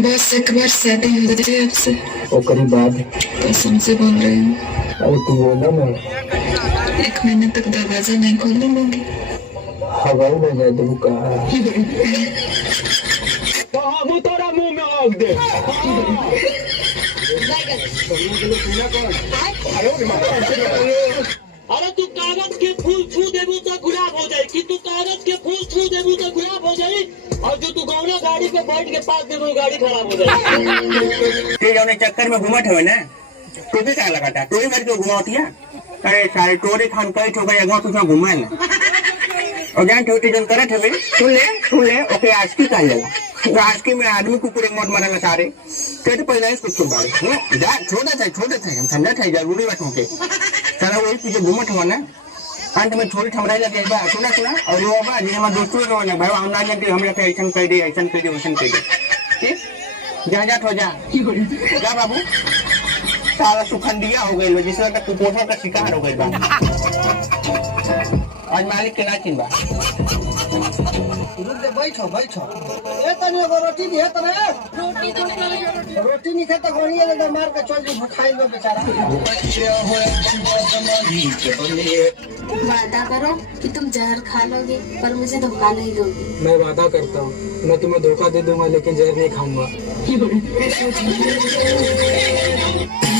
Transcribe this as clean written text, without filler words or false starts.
बस एक बार शादी हो जाए आपसे। और करीब बाद कसम से बोल रही हूँ। अरे तू बोला मैं 1 महीने तक दरवाजा नहीं खोलने दूंगी। हवाई में जाए तो कहा वो तोरा मुंह में आग दे। अरे तू कागज के फूल छू देबू तो गुलाब हो जाए कि तू कागज के फूल छू देबू तो गुलाब हो जाए और जो तू गौना गाड़ी पे बैठ के पास देबू गाड़ी खराब हो जाए। ते जाने चक्कर में घुमत हुए ना तो भी क्या लगाता तो ही मेरे को घुमाती है। अरे सारे टोरे खान कई ठोकर जगह तुझे घुमा ले और जान छोटी जन करत हवे सुन ले ओके आज की कह लेला आज की में आदमी को पूरे मोट मारना सारे ते तो पहले इसको सुन बारे जा छोटा था हम समझा था जरूरी बात होके सारा वही तुझे घुमत हुआ ना अंत में थोड़ी ठमराई लगे बा सुना और वो बा जी हमारे दोस्तों को ना भाई हम ना जानते हमरा पे ऐसा कह दे ऐसा कह दे वैसा कह दे ठीक जा हो जा बाबू सारा सुखंडिया हो गई जिससे का कुपोषण का शिकार हो गई बा आज मालिक के ना चिंबा बैठो ए तनी एगो रोटी दिए तने रोटी नहीं खाता गोड़िए ले मार के चल जी खाई लो बेचारा। वादा करो कि तुम जहर खा लोगे पर मुझे धोखा नहीं दोगे। मैं वादा करता हूँ मैं तुम्हें धोखा दे दूंगा लेकिन जहर नहीं खाऊंगा।